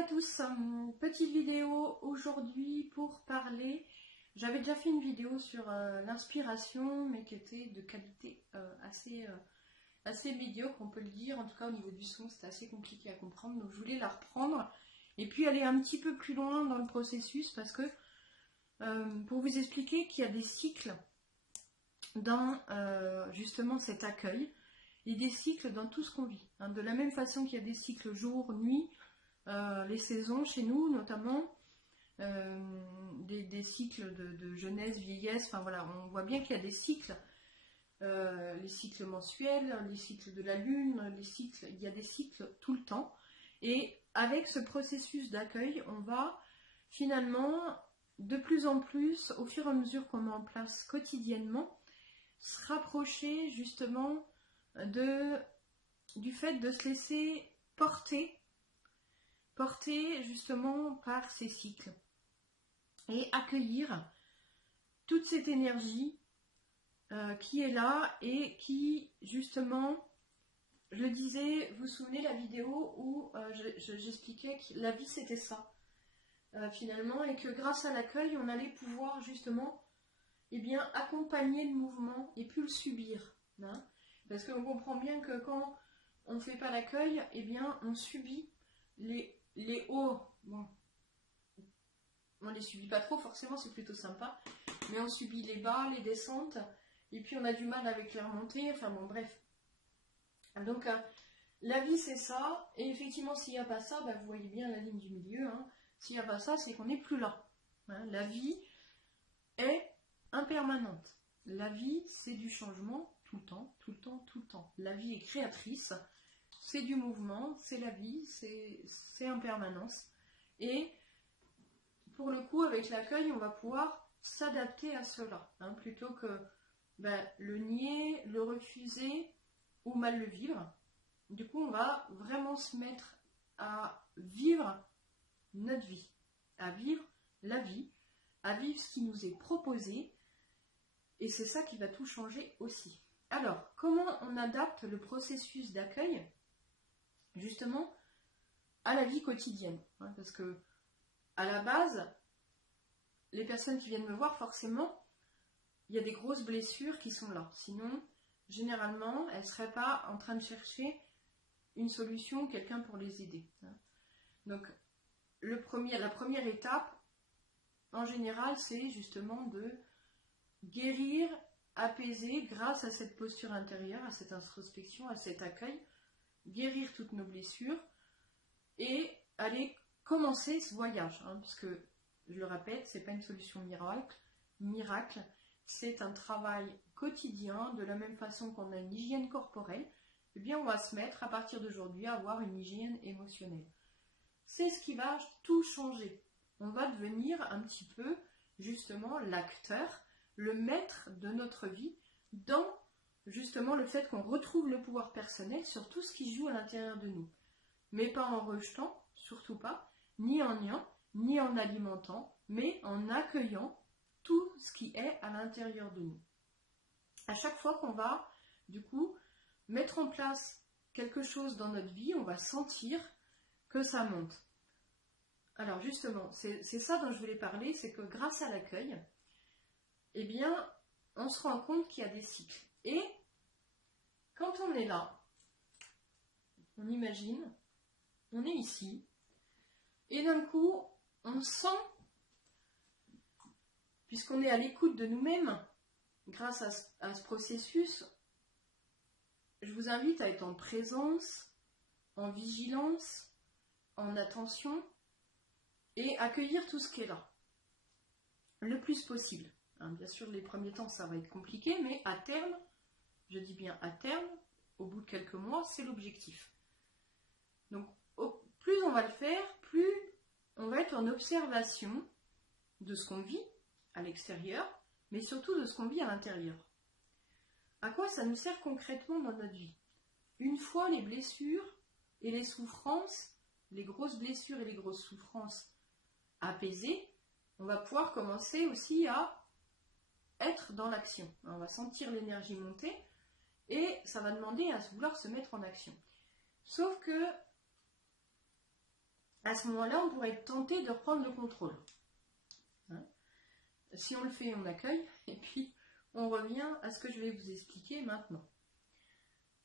à tous, petite vidéo aujourd'hui pour parler, j'avais déjà fait une vidéo sur l'inspiration mais qui était de qualité assez médiocre, on peut le dire, en tout cas au niveau du son c'était assez compliqué à comprendre, donc je voulais la reprendre et puis aller un petit peu plus loin dans le processus parce que pour vous expliquer qu'il y a des cycles dans justement cet accueil et des cycles dans tout ce qu'on vit, hein, de la même façon qu'il y a des cycles jour, nuit, les saisons chez nous notamment, des cycles de jeunesse, vieillesse, enfin voilà, on voit bien qu'il y a des cycles, les cycles mensuels, les cycles de la lune, il y a des cycles tout le temps, et avec ce processus d'accueil, on va finalement de plus en plus, au fur et à mesure qu'on met en place quotidiennement, se rapprocher justement du fait de se laisser porter justement par ces cycles et accueillir toute cette énergie qui est là et qui justement, je le disais, vous vous souvenez la vidéo où j'expliquais que la vie c'était ça finalement, et que grâce à l'accueil on allait pouvoir justement accompagner le mouvement et plus le subir, hein, parce qu'on comprend bien que quand on ne fait pas l'accueil, on subit les hauts, bon, on les subit pas trop, forcément c'est plutôt sympa, mais on subit les bas, les descentes, et puis on a du mal avec les remontées, enfin bon bref. Donc la vie c'est ça, et effectivement s'il n'y a pas ça, vous voyez bien la ligne du milieu, hein, s'il n'y a pas ça c'est qu'on n'est plus là, hein. La vie est impermanente, la vie c'est du changement tout le temps, tout le temps, tout le temps. La vie est créatrice, c'est du mouvement, c'est la vie, c'est en permanence. Et pour le coup, avec l'accueil, on va pouvoir s'adapter à cela, hein, plutôt que le nier, le refuser ou mal le vivre. Du coup, on va vraiment se mettre à vivre notre vie, à vivre la vie, à vivre ce qui nous est proposé. Et c'est ça qui va tout changer aussi. Alors, comment on adapte le processus d'accueil justement à la vie quotidienne, hein, parce que à la base, les personnes qui viennent me voir, forcément, il y a des grosses blessures qui sont là. Sinon, généralement, elles ne seraient pas en train de chercher une solution, quelqu'un pour les aider, hein. Donc, la première étape, en général, c'est justement de guérir, apaiser, grâce à cette posture intérieure, à cette introspection, à cet accueil, guérir toutes nos blessures et aller commencer ce voyage, hein, parce que, je le répète, c'est pas une solution miracle, c'est un travail quotidien, de la même façon qu'on a une hygiène corporelle, on va se mettre à partir d'aujourd'hui à avoir une hygiène émotionnelle. C'est ce qui va tout changer. On va devenir un petit peu justement l'acteur, le maître de notre vie, dans justement le fait qu'on retrouve le pouvoir personnel sur tout ce qui joue à l'intérieur de nous. Mais pas en rejetant, surtout pas, ni en niant, ni en alimentant, mais en accueillant tout ce qui est à l'intérieur de nous. À chaque fois qu'on va, du coup, mettre en place quelque chose dans notre vie, on va sentir que ça monte. Alors justement, c'est ça dont je voulais parler, c'est que grâce à l'accueil, on se rend compte qu'il y a des cycles. Et quand on est là, on imagine, on est ici, et d'un coup, on sent, puisqu'on est à l'écoute de nous-mêmes, grâce à ce processus, je vous invite à être en présence, en vigilance, en attention, et accueillir tout ce qui est là, le plus possible. Hein, bien sûr, les premiers temps, ça va être compliqué, mais à terme, je dis bien à terme, au bout de quelques mois, c'est l'objectif. Donc, plus on va le faire, plus on va être en observation de ce qu'on vit à l'extérieur, mais surtout de ce qu'on vit à l'intérieur. À quoi ça nous sert concrètement dans notre vie? Une fois les blessures et les souffrances, les grosses blessures et les grosses souffrances apaisées, on va pouvoir commencer aussi à être dans l'action. On va sentir l'énergie monter et ça va demander à vouloir se mettre en action. Sauf que à ce moment-là, on pourrait être tenté de reprendre le contrôle. Hein? Si on le fait, on accueille, et puis on revient à ce que je vais vous expliquer maintenant.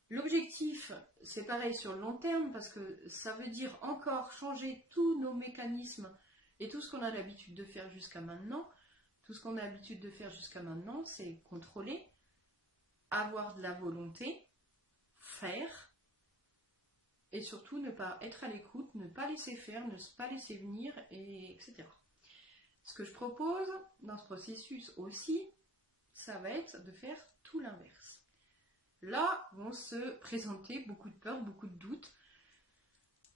L'objectif, c'est pareil sur le long terme, parce que ça veut dire encore changer tous nos mécanismes et tout ce qu'on a l'habitude de faire jusqu'à maintenant. Tout ce qu'on a l'habitude de faire jusqu'à maintenant, c'est contrôler, avoir de la volonté, faire, et surtout ne pas être à l'écoute, ne pas laisser faire, ne pas laisser venir, etc. Ce que je propose dans ce processus aussi, ça va être de faire tout l'inverse. Là vont se présenter beaucoup de peurs, beaucoup de doutes,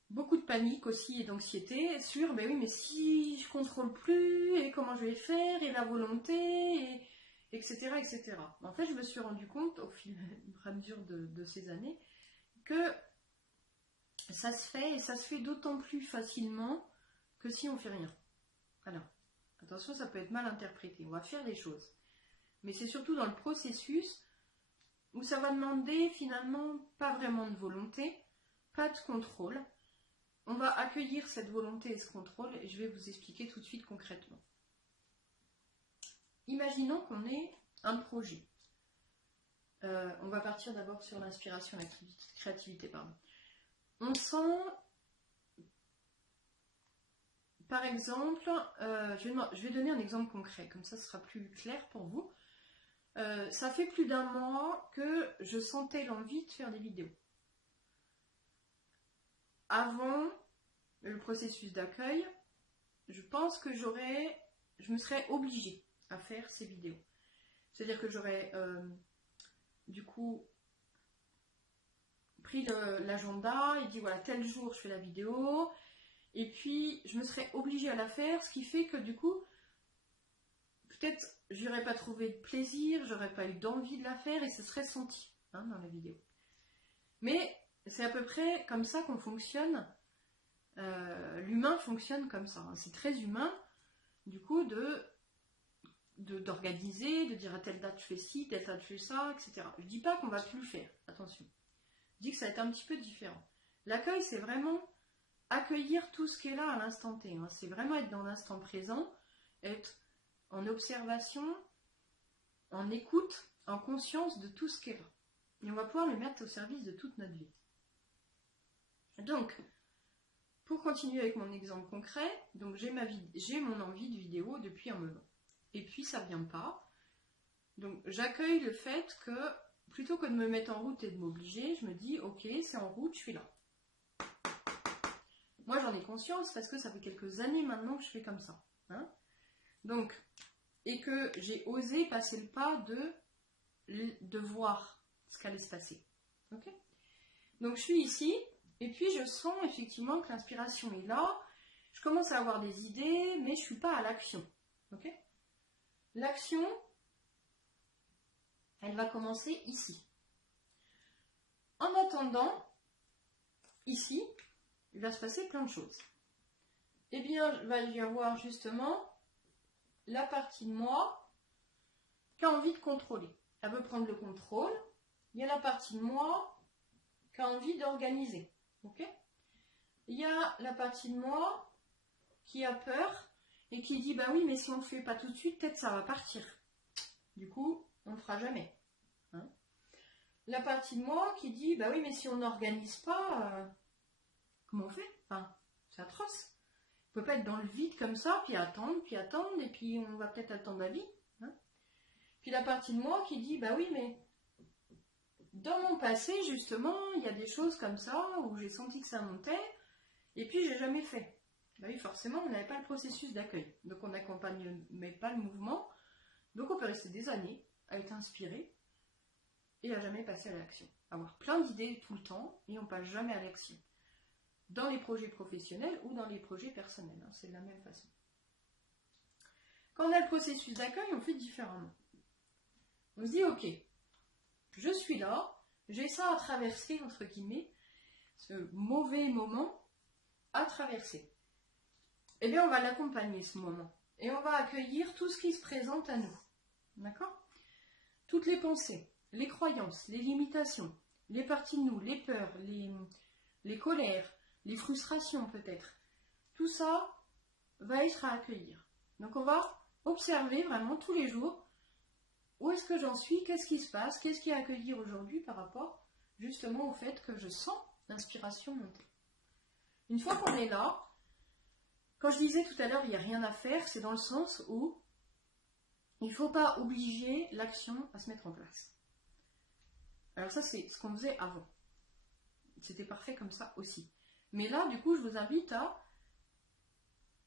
beaucoup de panique aussi et d'anxiété sur mais oui, mais si je contrôle plus, et comment je vais faire, et la volonté, etc., etc. En fait, je me suis rendu compte au fil et à mesure de ces années que ça se fait, et ça se fait d'autant plus facilement que si on fait rien. Alors, attention, ça peut être mal interprété. On va faire des choses. Mais c'est surtout dans le processus où ça va demander finalement pas vraiment de volonté, pas de contrôle. On va accueillir cette volonté et ce contrôle et je vais vous expliquer tout de suite concrètement. Imaginons qu'on ait un projet. On va partir d'abord sur l'inspiration et la créativité. On sent, par exemple, je vais donner un exemple concret, comme ça ce sera plus clair pour vous. Ça fait plus d'un mois que je sentais l'envie de faire des vidéos. Avant le processus d'accueil, je pense que je me serais obligée à faire ces vidéos. C'est-à-dire que j'aurais du coup pris l'agenda et dit voilà, tel jour je fais la vidéo, et puis je me serais obligée à la faire, ce qui fait que du coup, peut-être je n'aurais pas trouvé de plaisir, j'aurais pas eu d'envie de la faire et ce serait senti dans la vidéo. Mais c'est à peu près comme ça qu'on fonctionne. L'humain fonctionne comme ça. C'est très humain, du coup, d'organiser, de dire à telle date je fais ci, telle date je fais ça, etc. Je dis pas qu'on va plus le faire, attention. Je dis que ça va être un petit peu différent. L'accueil, c'est vraiment accueillir tout ce qui est là à l'instant T. C'est vraiment être dans l'instant présent, être en observation, en écoute, en conscience de tout ce qui est là. Et on va pouvoir le mettre au service de toute notre vie. Donc, pour continuer avec mon exemple concret, donc j'ai mon envie de vidéo depuis un moment. Et puis ça ne vient pas. Donc j'accueille le fait que, plutôt que de me mettre en route et de m'obliger, je me dis, ok, c'est en route, je suis là. Moi j'en ai conscience parce que ça fait quelques années maintenant que je fais comme ça. Donc, et que j'ai osé passer le pas de voir ce qu'allait se passer. Okay. Donc je suis ici, et puis je sens effectivement que l'inspiration est là, je commence à avoir des idées, mais je ne suis pas à l'action. Okay. L'action, elle va commencer ici. En attendant, ici, il va se passer plein de choses. Eh bien, il va y avoir justement la partie de moi qui a envie de contrôler. Elle veut prendre le contrôle. Il y a la partie de moi qui a envie d'organiser. Okay. Il y a la partie de moi qui a peur et qui dit, bah oui, mais si on ne le fait pas tout de suite, peut-être ça va partir. Du coup, on ne le fera jamais. La partie de moi qui dit, bah oui, mais si on n'organise pas, comment on fait? C'est atroce. On ne peut pas être dans le vide comme ça, puis attendre, et puis on va peut-être attendre la vie. Puis la partie de moi qui dit, bah oui, mais dans mon passé, justement, il y a des choses comme ça, où j'ai senti que ça montait, et puis j'ai jamais fait. Bah oui, forcément, on n'avait pas le processus d'accueil. Donc on n'accompagnait pas le mouvement. Donc on peut rester des années à être inspiré et à jamais passer à l'action. Avoir plein d'idées tout le temps, et on passe jamais à l'action. Dans les projets professionnels ou dans les projets personnels. C'est de la même façon. Quand on a le processus d'accueil, on fait différemment. On se dit, ok, je suis là, j'ai ça à traverser, entre guillemets, ce mauvais moment à traverser. Eh bien, on va l'accompagner, ce moment. Et on va accueillir tout ce qui se présente à nous. D'accord ? Toutes les pensées, les croyances, les limitations, les parties de nous, les peurs, les colères, les frustrations peut-être, tout ça va être à accueillir. Donc on va observer vraiment tous les jours où est-ce que j'en suis, qu'est-ce qui se passe, qu'est-ce qui est à accueillir aujourd'hui par rapport justement au fait que je sens l'inspiration monter. Une fois qu'on est là, quand je disais tout à l'heure il n'y a rien à faire, c'est dans le sens où il ne faut pas obliger l'action à se mettre en place. Alors ça c'est ce qu'on faisait avant. C'était parfait comme ça aussi. Mais là du coup je vous invite à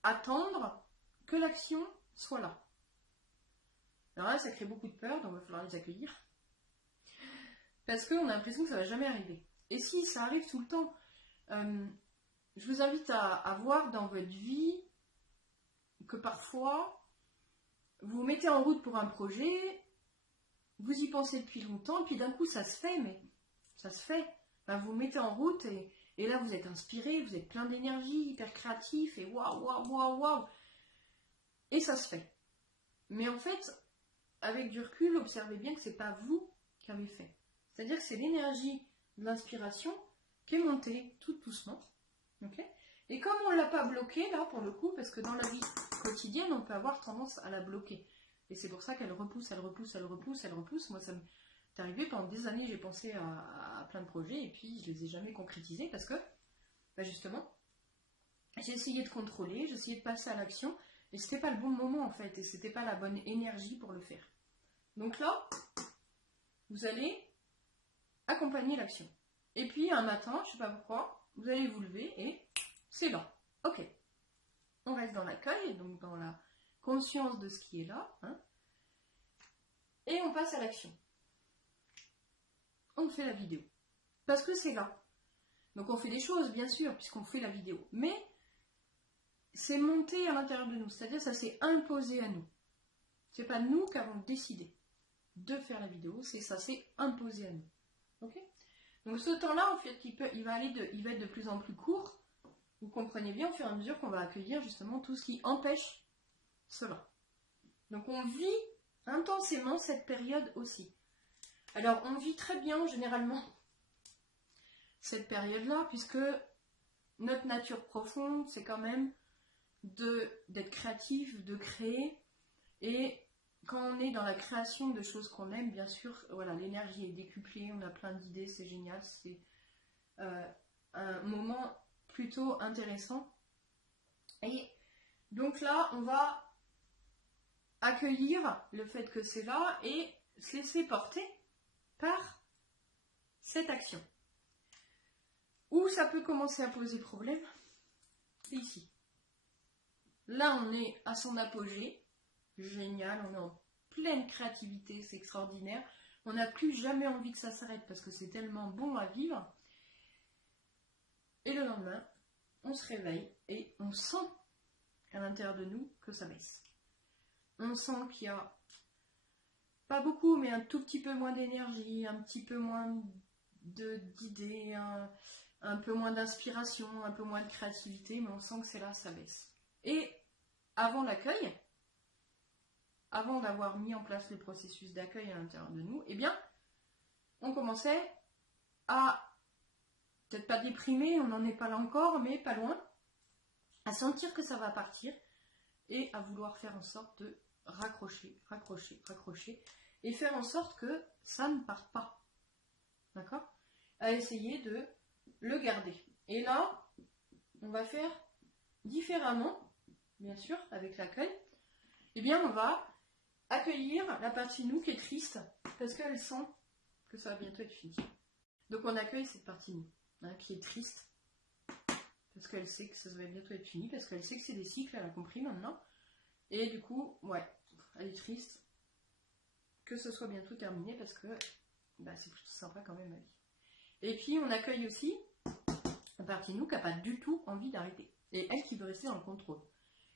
attendre que l'action soit là. Alors là, ça crée beaucoup de peur, donc il va falloir les accueillir. Parce qu'on a l'impression que ça ne va jamais arriver. Et si, ça arrive tout le temps. Je vous invite à voir dans votre vie que parfois, vous vous mettez en route pour un projet, vous y pensez depuis longtemps, et puis d'un coup, ça se fait, mais ça se fait. Enfin, vous vous mettez en route, et là, vous êtes inspiré, vous êtes plein d'énergie, hyper créatif, et waouh, waouh, waouh, waouh. Et ça se fait. Mais en fait, avec du recul, observez bien que ce n'est pas vous qui avez fait. C'est-à-dire que c'est l'énergie de l'inspiration qui est montée tout doucement. Okay, et comme on ne l'a pas bloquée, là, pour le coup, parce que dans la vie quotidienne, on peut avoir tendance à la bloquer. Et c'est pour ça qu'elle repousse, elle repousse, elle repousse, elle repousse. Moi, ça m'est arrivé pendant des années, j'ai pensé à plein de projets, et puis je ne les ai jamais concrétisés, parce que, bah justement, j'ai essayé de contrôler, j'ai essayé de passer à l'action, et c'était pas le bon moment, en fait, et c'était pas la bonne énergie pour le faire. Donc là, vous allez accompagner l'action. Et puis un matin, je ne sais pas pourquoi, vous allez vous lever et c'est là. Ok. On reste dans l'accueil, donc dans la conscience de ce qui est là. Hein, et on passe à l'action. On fait la vidéo. Parce que c'est là. Donc on fait des choses, bien sûr, puisqu'on fait la vidéo. Mais c'est monté à l'intérieur de nous. C'est-à-dire que ça s'est imposé à nous. C'est pas nous qui avons décidé de faire la vidéo, c'est ça s'est imposé à nous. Ok ? Donc ce temps-là, en fait, il va être de plus en plus court. Vous comprenez bien au fur et à mesure qu'on va accueillir justement tout ce qui empêche cela. Donc on vit intensément cette période aussi. Alors on vit très bien généralement cette période-là, puisque notre nature profonde, c'est quand même d'être créatif, de créer. Et quand on est dans la création de choses qu'on aime, bien sûr, voilà, l'énergie est décuplée, on a plein d'idées, c'est génial, c'est un moment plutôt intéressant. Et donc là, on va accueillir le fait que c'est là et se laisser porter par cette action. Où ça peut commencer à poser problème, c'est ici. Là, on est à son apogée. Génial, on est en pleine créativité, c'est extraordinaire. On n'a plus jamais envie que ça s'arrête parce que c'est tellement bon à vivre. Et le lendemain, on se réveille et on sent à l'intérieur de nous que ça baisse. On sent qu'il y a pas beaucoup, mais un tout petit peu moins d'énergie, un petit peu moins d'idées, un peu moins d'inspiration, un peu moins de créativité, mais on sent que c'est là, ça baisse. Et avant l'accueil, avant d'avoir mis en place le processus d'accueil à l'intérieur de nous, eh bien, on commençait à, peut-être pas déprimer, on n'en est pas là encore, mais pas loin, à sentir que ça va partir et à vouloir faire en sorte de raccrocher, et faire en sorte que ça ne parte pas. D'accord ? À essayer de le garder. Et là, on va faire différemment, bien sûr, avec l'accueil. Eh bien, on va accueillir la partie de nous qui est triste parce qu'elle sent que ça va bientôt être fini. Donc on accueille cette partie de nous hein, qui est triste parce qu'elle sait que ça va bientôt être fini, parce qu'elle sait que c'est des cycles, elle a compris maintenant. Et du coup, ouais, elle est triste que ce soit bientôt terminé parce que bah, c'est plutôt sympa quand même la vie. Et puis on accueille aussi la partie de nous qui n'a pas du tout envie d'arrêter. Et elle qui veut rester dans le contrôle,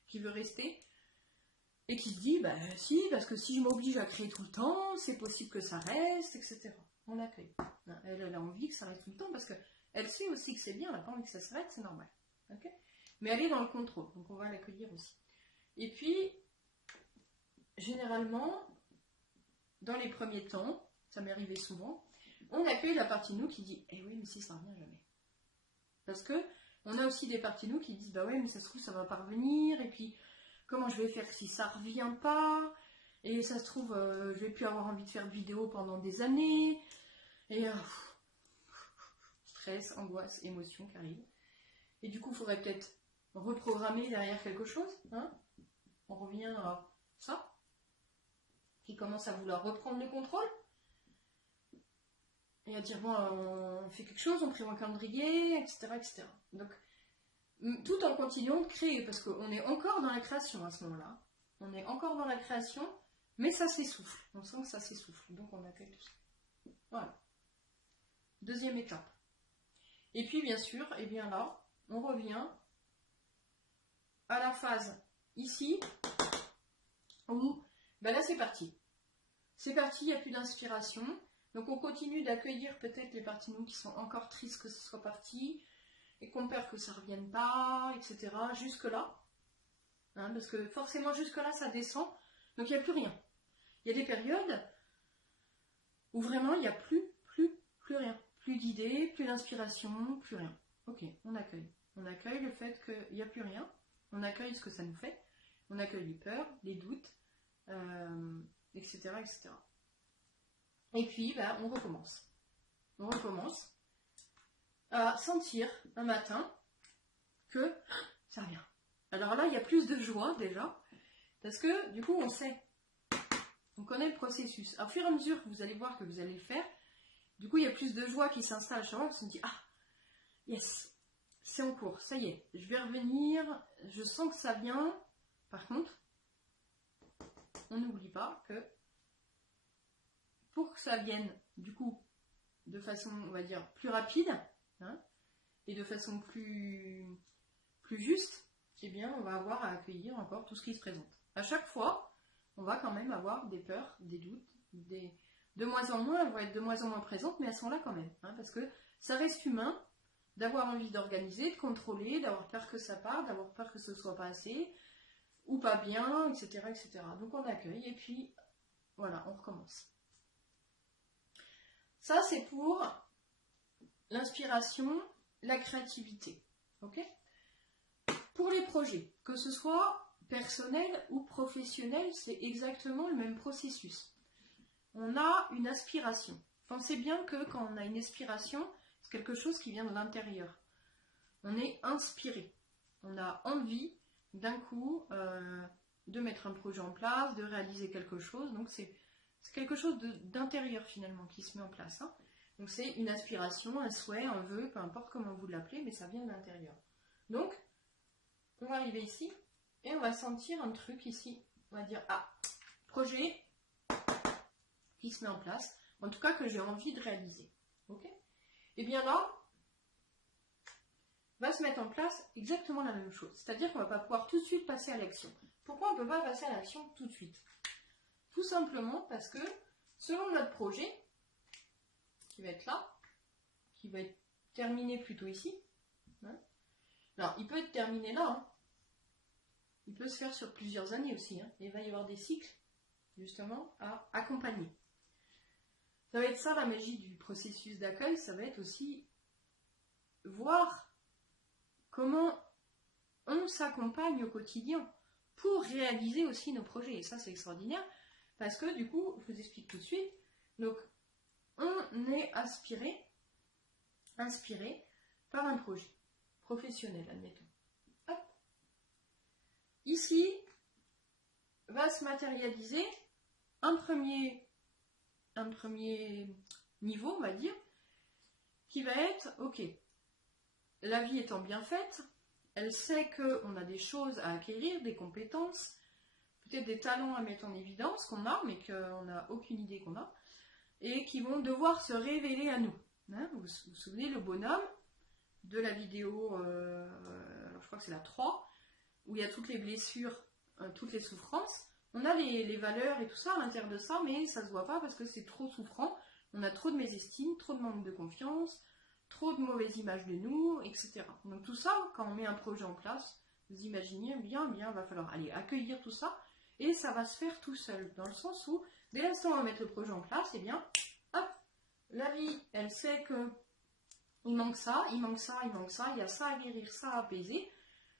qui veut rester et qui se dit, bah si, parce que si je m'oblige à créer tout le temps, c'est possible que ça reste, etc. On l'accueille. Elle a envie que ça reste tout le temps parce qu'elle sait aussi que c'est bien, elle n'a pas envie que ça s'arrête, c'est normal. Okay, mais elle est dans le contrôle, donc on va l'accueillir aussi. Et puis, généralement, dans les premiers temps, ça m'est arrivé souvent, on accueille la partie de nous qui dit, eh oui, mais si ça revient jamais. Parce que On a aussi des parties de nous qui disent, bah ouais, mais ça se trouve, ça va pas revenir, et puis, comment je vais faire si ça revient pas? Et ça se trouve, je vais plus avoir envie de faire de vidéos pendant des années, et stress, angoisse, émotion qui arrivent. Et du coup, il faudrait peut-être reprogrammer derrière quelque chose, hein. On revient à ça, qui commence à vouloir reprendre le contrôle, et à dire, bon, on fait quelque chose, on prévoit un calendrier, etc., etc. Donc, tout en continuant de créer, parce qu'on est encore dans la création à ce moment-là. On est encore dans la création, mais ça s'essouffle. On sent que ça s'essouffle, donc on accueille tout ça. Voilà. Deuxième étape. Et puis, bien sûr, et bien là, on revient à la phase ici, où, ben là c'est parti. C'est parti, il n'y a plus d'inspiration. Donc on continue d'accueillir peut-être les parties de nous qui sont encore tristes que ce soit parti, et qu'on perd que ça ne revienne pas, etc. Jusque là. Hein, parce que forcément jusque là ça descend, donc il n'y a plus rien. Il y a des périodes où vraiment il n'y a plus rien. Plus d'idées, plus d'inspiration, plus rien. Ok, on accueille. On accueille le fait qu'il n'y a plus rien. On accueille ce que ça nous fait. On accueille les peurs, les doutes, etc., etc. Et puis, ben, on recommence. On recommence à sentir un matin que ça revient. Alors là, il y a plus de joie déjà, parce que du coup, on sait, on connaît le processus. Au fur et à mesure que vous allez voir que vous allez le faire, du coup, il y a plus de joie qui s'installe. Chaque fois, on se dit, ah, yes, c'est en cours, ça y est, je vais revenir, je sens que ça vient. Par contre, on n'oublie pas que pour que ça vienne, du coup, de façon, on va dire, plus rapide, hein, et de façon plus juste, eh bien, on va avoir à accueillir encore tout ce qui se présente. À chaque fois, on va quand même avoir des peurs, des doutes, de moins en moins, elles vont être de moins en moins présentes, mais elles sont là quand même, hein, parce que ça reste humain d'avoir envie d'organiser, de contrôler, d'avoir peur que ça parte, d'avoir peur que ce soit pas assez, ou pas bien, etc., etc. Donc on accueille, et puis, voilà, on recommence. Ça, c'est pour l'inspiration, la créativité. Ok ? Pour les projets, que ce soit personnel ou professionnel, c'est exactement le même processus. On a une aspiration. Pensez bien que quand on a une aspiration, c'est quelque chose qui vient de l'intérieur. On est inspiré. On a envie, d'un coup, de mettre un projet en place, de réaliser quelque chose. Donc c'est quelque chose d'intérieur finalement qui se met en place. Hein. Donc c'est une aspiration, un souhait, un vœu, peu importe comment vous l'appelez, mais ça vient de l'intérieur. Donc, on va arriver ici et on va sentir un truc ici. On va dire, ah, projet qui se met en place, en tout cas que j'ai envie de réaliser. Ok ? Et bien là, va se mettre en place exactement la même chose. C'est-à-dire qu'on ne va pas pouvoir tout de suite passer à l'action. Pourquoi on ne peut pas passer à l'action tout de suite ? Tout simplement parce que, selon notre projet, qui va être là, qui va être terminé plutôt ici, hein. Alors, il peut être terminé là, hein. Il peut se faire sur plusieurs années aussi, hein. Et il va y avoir des cycles, justement, à accompagner. Ça va être ça la magie du processus d'accueil, ça va être aussi voir comment on s'accompagne au quotidien pour réaliser aussi nos projets. Et ça, c'est extraordinaire, parce que du coup, je vous explique tout de suite, donc, on est inspiré par un projet professionnel, admettons. Hop. Ici, va se matérialiser un premier niveau, on va dire, qui va être, ok, la vie étant bien faite, elle sait qu'on a des choses à acquérir, des compétences, peut-être des talents à mettre en évidence qu'on a, mais qu'on n'a aucune idée qu'on a, et qui vont devoir se révéler à nous. Hein, vous vous souvenez le bonhomme de la vidéo, alors je crois que c'est la 3, où il y a toutes les blessures, toutes les souffrances. On a les valeurs et tout ça à l'intérieur de ça, mais ça ne se voit pas parce que c'est trop souffrant. On a trop de mésestime, trop de manque de confiance, trop de mauvaises images de nous, etc. Donc tout ça, quand on met un projet en place, vous imaginez bien, il va falloir aller accueillir tout ça, et ça va se faire tout seul, dans le sens où, dès l'instant où on va mettre le projet en place, eh bien, hop, la vie, elle sait que il manque ça, il manque ça, il manque ça, il y a ça à guérir, ça à apaiser,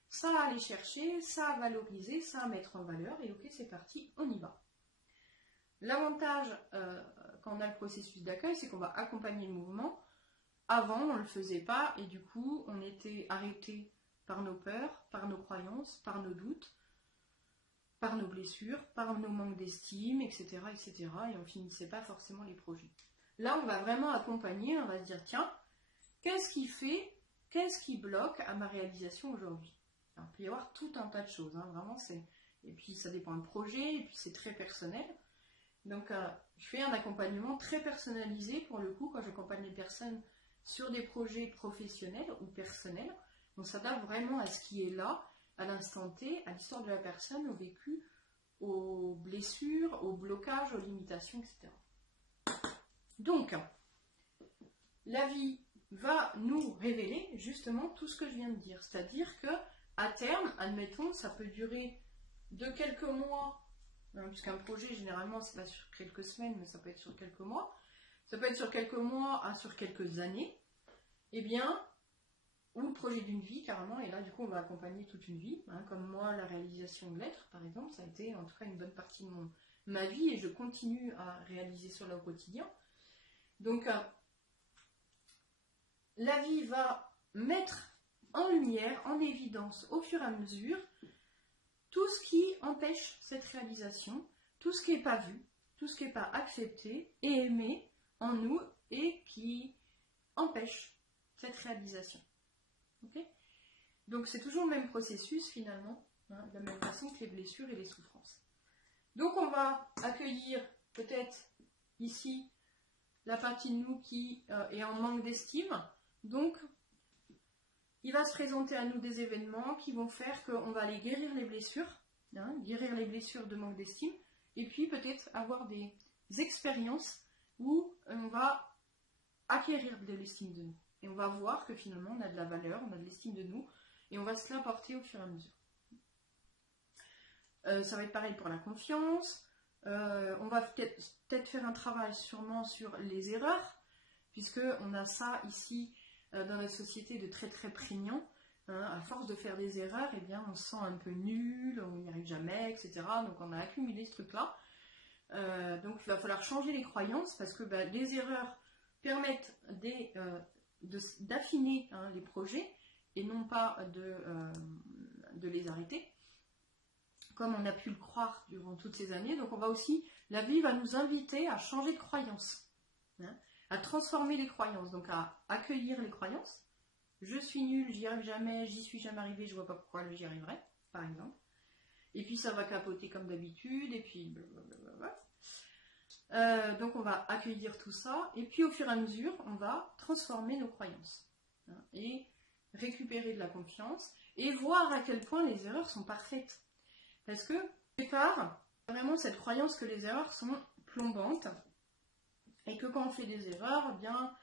ça à aller chercher, ça à valoriser, ça à mettre en valeur, et ok, c'est parti, on y va. L'avantage quand on a le processus d'accueil, c'est qu'on va accompagner le mouvement. Avant, on ne le faisait pas, et du coup, on était arrêté par nos peurs, par nos croyances, par nos doutes, par nos blessures, par nos manques d'estime, etc., etc., et on finissait pas forcément les projets. Là, on va vraiment accompagner, on va se dire, tiens, qu'est-ce qui bloque à ma réalisation aujourd'hui? Il peut y avoir tout un tas de choses, hein, vraiment, et puis ça dépend du projet, et puis c'est très personnel. Donc, je fais un accompagnement très personnalisé, pour le coup, quand j'accompagne les personnes sur des projets professionnels ou personnels. On s'adapte vraiment à ce qui est là, à l'instant T, à l'histoire de la personne, au vécu, aux blessures, aux blocages, aux limitations, etc. Donc, la vie va nous révéler justement tout ce que je viens de dire. C'est-à-dire que à terme, admettons, ça peut durer de quelques mois, hein, puisqu'un projet, généralement, c'est pas sur quelques semaines, mais ça peut être sur quelques mois. Ça peut être sur quelques mois à sur quelques années. Eh bien, ou le projet d'une vie, carrément, et là, du coup, on va accompagner toute une vie. Hein, comme moi, la réalisation de l'être, par exemple, ça a été, en tout cas, une bonne partie de ma vie, et je continue à réaliser cela au quotidien. Donc, la vie va mettre en lumière, en évidence, au fur et à mesure, tout ce qui empêche cette réalisation, tout ce qui n'est pas vu, tout ce qui n'est pas accepté et aimé en nous, et qui empêche cette réalisation. Okay, donc c'est toujours le même processus finalement, hein, de la même façon que les blessures et les souffrances. Donc on va accueillir peut-être ici la partie de nous qui est en manque d'estime. Donc il va se présenter à nous des événements qui vont faire qu'on va aller guérir les blessures, hein, guérir les blessures de manque d'estime, et puis peut-être avoir des expériences où on va acquérir de l'estime de nous. Et on va voir que finalement on a de la valeur, on a de l'estime de nous, et on va se l'apporter au fur et à mesure. Ça va être pareil pour la confiance. On va peut-être faire un travail sûrement sur les erreurs, puisque on a ça ici dans notre société de très très prégnant. Hein, à force de faire des erreurs, eh bien on se sent un peu nul, on n'y arrive jamais, etc. Donc on a accumulé ce truc-là. Donc il va falloir changer les croyances, parce que les erreurs permettent d'affiner les projets, et non pas de les arrêter, comme on a pu le croire durant toutes ces années. Donc on va aussi, la vie va nous inviter à changer de croyances, hein, à transformer les croyances, donc à accueillir les croyances. Je suis nulle, j'y arrive jamais, j'y suis jamais arrivé, je vois pas pourquoi j'y arriverai, par exemple. Et puis ça va capoter comme d'habitude, et puis blablabla. Donc on va accueillir tout ça, et puis au fur et à mesure, on va transformer nos croyances, hein, et récupérer de la confiance, et voir à quel point les erreurs sont parfaites. Parce que, au départ, vraiment cette croyance que les erreurs sont plombantes, et que quand on fait des erreurs, eh bien,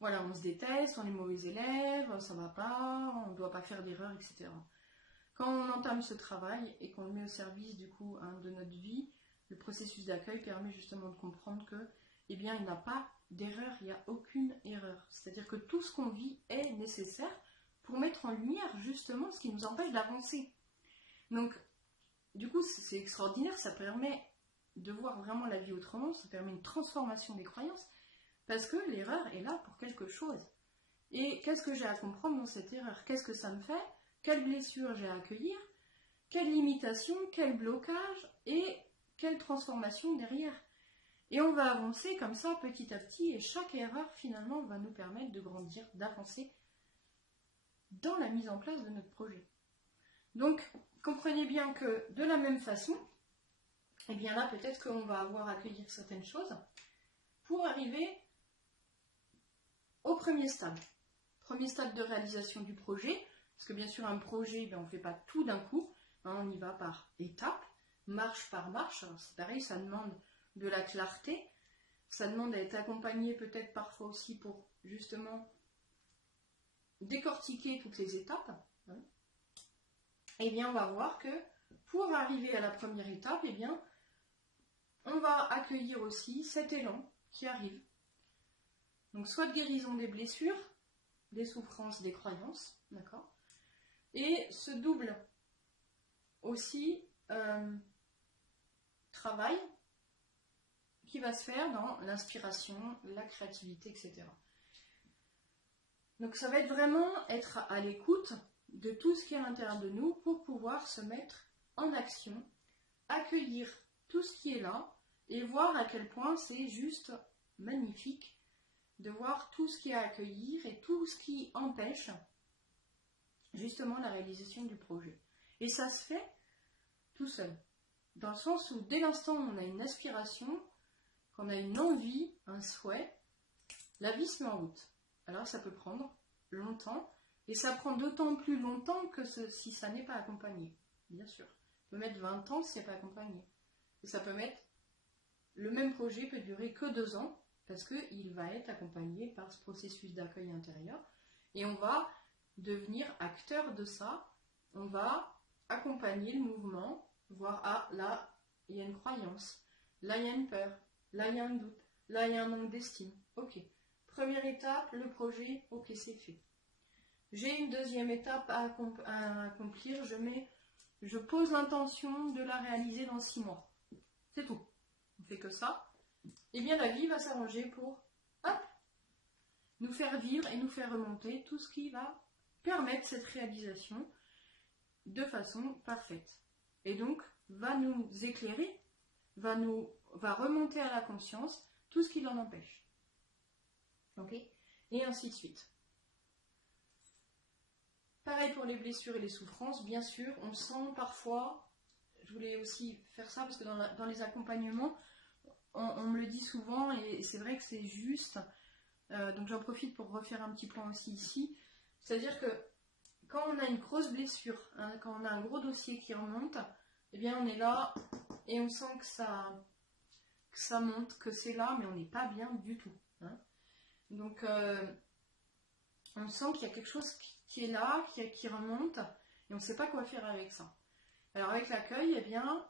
voilà, on se déteste, on est mauvais élève, ça va pas, on ne doit pas faire d'erreurs, etc. Quand on entame ce travail, et qu'on le met au service, du coup, de notre vie, le processus d'accueil permet justement de comprendre que, eh bien, il n'y a pas d'erreur, il n'y a aucune erreur. C'est-à-dire que tout ce qu'on vit est nécessaire pour mettre en lumière justement ce qui nous empêche d'avancer. Donc, du coup, c'est extraordinaire, ça permet de voir vraiment la vie autrement, ça permet une transformation des croyances, parce que l'erreur est là pour quelque chose. Et qu'est-ce que j'ai à comprendre dans cette erreur? Qu'est-ce que ça me fait? Quelle blessure j'ai à accueillir? Quelle limitation? Quel blocage? Et quelle transformation derrière? Et on va avancer comme ça petit à petit, et chaque erreur finalement va nous permettre de grandir, d'avancer dans la mise en place de notre projet. Donc comprenez bien que de la même façon, et bien là peut-être qu'on va avoir à accueillir certaines choses pour arriver au premier stade de réalisation du projet, parce que bien sûr un projet, on ne fait pas tout d'un coup, hein, on y va par étapes, marche par marche. Alors c'est pareil, ça demande de la clarté, ça demande à être accompagné peut-être parfois aussi pour justement décortiquer toutes les étapes. Hein. Et bien on va voir que pour arriver à la première étape, et bien on va accueillir aussi cet élan qui arrive. Donc soit de guérison des blessures, des souffrances, des croyances, d'accord? Et ce double aussi travail qui va se faire dans l'inspiration, la créativité, etc. Donc ça va être vraiment être à l'écoute de tout ce qui est à l'intérieur de nous pour pouvoir se mettre en action, accueillir tout ce qui est là et voir à quel point c'est juste magnifique de voir tout ce qui est à accueillir et tout ce qui empêche justement la réalisation du projet. Et ça se fait tout seul. Dans le sens où dès l'instant où on a une aspiration, qu'on a une envie, un souhait, la vie se met en route. Alors ça peut prendre longtemps, et ça prend d'autant plus longtemps que si ça n'est pas accompagné, bien sûr. Ça peut mettre 20 ans si ce n'est pas accompagné. Et ça peut mettre, le même projet peut durer que 2 ans, parce qu'il va être accompagné par ce processus d'accueil intérieur, et on va devenir acteur de ça, on va accompagner le mouvement, voir, ah là, il y a une croyance, là il y a une peur, là il y a un doute, là il y a un manque d'estime, ok. Première étape, le projet, ok, c'est fait. J'ai une deuxième étape à accomplir, je pose l'intention de la réaliser dans 6 mois. C'est tout. On fait que ça. Eh bien, la vie va s'arranger pour, hop, nous faire vivre et nous faire remonter tout ce qui va permettre cette réalisation de façon parfaite. Et donc, va nous éclairer, va remonter à la conscience tout ce qui l'en empêche. Ok ? Et ainsi de suite. Pareil pour les blessures et les souffrances, bien sûr, on sent parfois, je voulais aussi faire ça parce que dans les accompagnements, on me le dit souvent et c'est vrai que c'est juste, donc j'en profite pour refaire un petit point aussi ici, c'est-à-dire que quand on a une grosse blessure, hein, quand on a un gros dossier qui remonte, eh bien on est là et on sent que ça monte, que c'est là, mais on n'est pas bien du tout. Hein. Donc on sent qu'il y a quelque chose qui est là, qui remonte, et on ne sait pas quoi faire avec ça. Alors avec l'accueil, eh bien,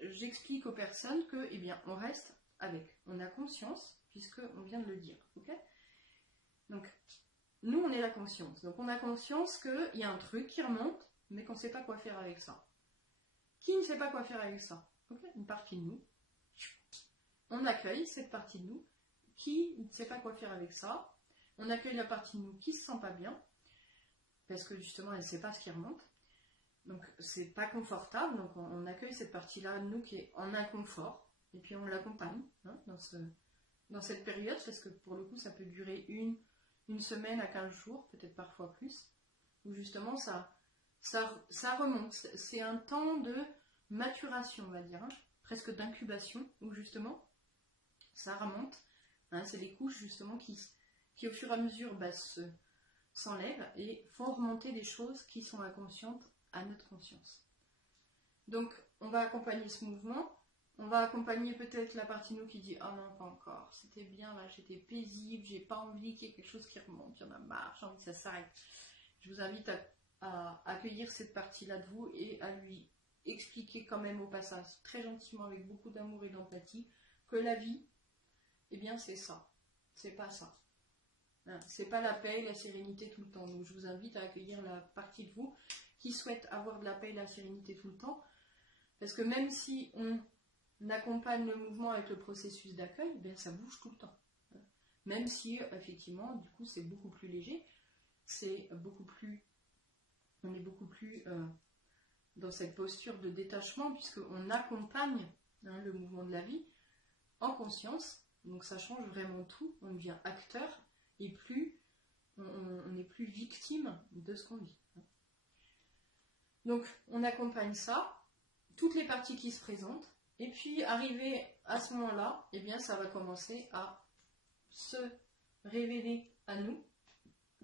j'explique aux personnes que, eh bien, on reste avec. On a conscience, puisqu'on vient de le dire. Okay, donc, nous, on est la conscience. Donc, on a conscience qu'il y a un truc qui remonte, mais qu'on ne sait pas quoi faire avec ça. Qui ne sait pas quoi faire avec ça? Okay, une partie de nous. On accueille cette partie de nous qui ne sait pas quoi faire avec ça. On accueille la partie de nous qui ne se sent pas bien, parce que justement, elle ne sait pas ce qui remonte. Donc, c'est pas confortable. Donc, on accueille cette partie-là de nous qui est en inconfort, et puis on l'accompagne hein, dans cette période, parce que pour le coup, ça peut durer une semaine à 15 jours, peut-être parfois plus, où justement, ça remonte. C'est un temps de maturation, on va dire, hein, presque d'incubation, où justement, ça remonte. Hein, c'est les couches, justement, qui au fur et à mesure s'enlèvent et font remonter des choses qui sont inconscientes à notre conscience. Donc, on va accompagner ce mouvement, on va accompagner peut-être la partie de nous qui dit « Ah non, pas encore, c'était bien, là, j'étais paisible, j'ai pas envie qu'il y ait quelque chose qui remonte, j'en ai marre, j'ai envie que ça s'arrête. » Je vous invite à accueillir cette partie-là de vous et à lui expliquer quand même au passage, très gentiment, avec beaucoup d'amour et d'empathie, que la vie, eh bien, c'est ça, c'est pas ça. C'est pas la paix et la sérénité tout le temps. Donc je vous invite à accueillir la partie de vous qui souhaite avoir de la paix et de la sérénité tout le temps. Parce que même si on accompagne le mouvement avec le processus d'accueil, eh bien ça bouge tout le temps. Même si effectivement, du coup, c'est beaucoup plus léger, on est beaucoup plus dans cette posture de détachement, puisqu'on accompagne le mouvement de la vie en conscience. Donc ça change vraiment tout, on devient acteur. Et plus on n'est plus victime de ce qu'on vit. Donc on accompagne ça, toutes les parties qui se présentent, et puis arrivé à ce moment-là, eh bien ça va commencer à se révéler à nous.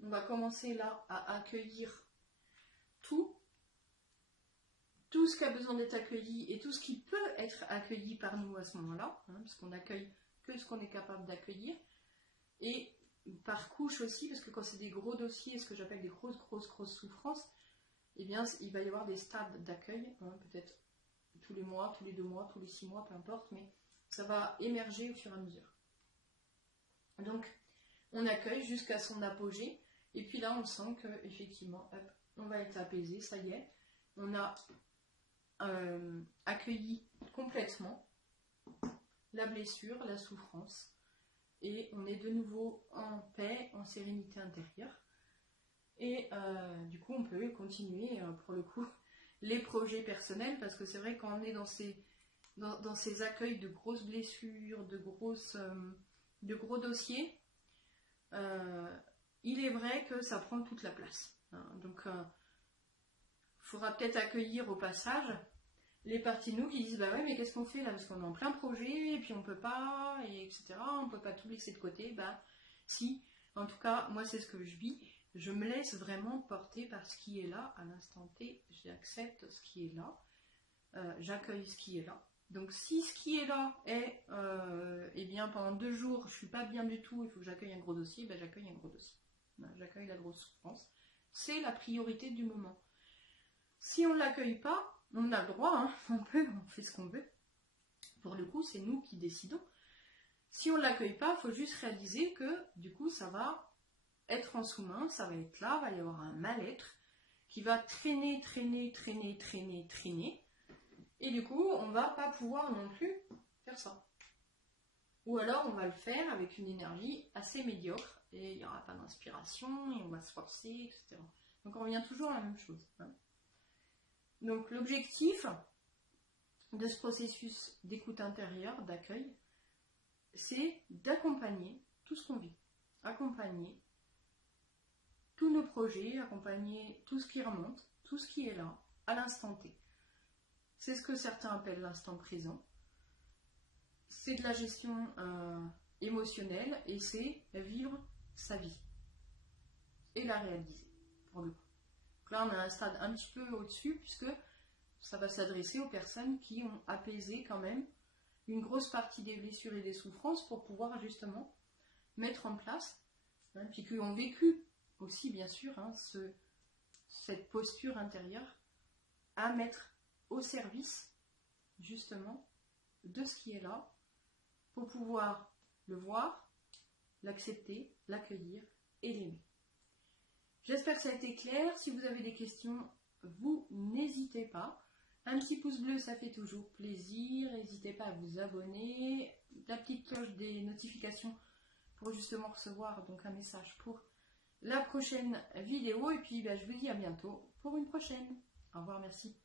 On va commencer là à accueillir tout ce qui a besoin d'être accueilli et tout ce qui peut être accueilli par nous à ce moment-là, hein, parce qu'on n'accueille que ce qu'on est capable d'accueillir. Et par couche aussi, parce que quand c'est des gros dossiers, ce que j'appelle des grosses souffrances, eh bien, il va y avoir des stades d'accueil, hein, peut-être tous les mois, tous les 2 mois, tous les 6 mois, peu importe, mais ça va émerger au fur et à mesure. Donc, on accueille jusqu'à son apogée. Et puis là, on sent que effectivement, hop, on va être apaisé, ça y est. On a accueilli complètement la blessure, la souffrance. Et on est de nouveau en paix, en sérénité intérieure. Et du coup, on peut continuer, pour le coup, les projets personnels. Parce que c'est vrai, quand on est dans ces accueils de grosses blessures, de gros dossiers, il est vrai que ça prend toute la place. Hein. Donc, il faudra peut-être accueillir au passage les parties de nous qui disent bah ouais, mais qu'est-ce qu'on fait là, parce qu'on est en plein projet et puis on peut pas, et etc. On peut pas tout laisser de côté. Bah si, en tout cas, moi c'est ce que je vis. Je me laisse vraiment porter par ce qui est là à l'instant T. J'accepte ce qui est là. J'accueille ce qui est là. Donc si ce qui est là est, eh bien pendant 2 jours, je suis pas bien du tout, il faut que j'accueille un gros dossier, ben j'accueille un gros dossier. J'accueille la grosse souffrance. C'est la priorité du moment. Si on ne l'accueille pas, on a le droit, hein, on fait ce qu'on veut. Pour le coup, c'est nous qui décidons. Si on ne l'accueille pas, il faut juste réaliser que du coup, ça va être en sous-main, ça va être là, il va y avoir un mal-être qui va traîner. Et du coup, on ne va pas pouvoir non plus faire ça. Ou alors, on va le faire avec une énergie assez médiocre et il n'y aura pas d'inspiration et on va se forcer, etc. Donc, on revient toujours à la même chose. Hein. Donc, l'objectif de ce processus d'écoute intérieure, d'accueil, c'est d'accompagner tout ce qu'on vit. Accompagner tous nos projets, accompagner tout ce qui remonte, tout ce qui est là, à l'instant T. C'est ce que certains appellent l'instant présent. C'est de la gestion émotionnelle et c'est vivre sa vie et la réaliser, pour le coup. Donc là, on a un stade un petit peu au-dessus puisque ça va s'adresser aux personnes qui ont apaisé quand même une grosse partie des blessures et des souffrances pour pouvoir justement mettre en place, hein, puis qui ont vécu aussi bien sûr hein, cette posture intérieure à mettre au service justement de ce qui est là pour pouvoir le voir, l'accepter, l'accueillir et l'aimer. J'espère que ça a été clair. Si vous avez des questions, vous n'hésitez pas. Un petit pouce bleu, ça fait toujours plaisir. N'hésitez pas à vous abonner. La petite cloche des notifications pour justement recevoir donc un message pour la prochaine vidéo. Et puis je vous dis à bientôt pour une prochaine. Au revoir, merci.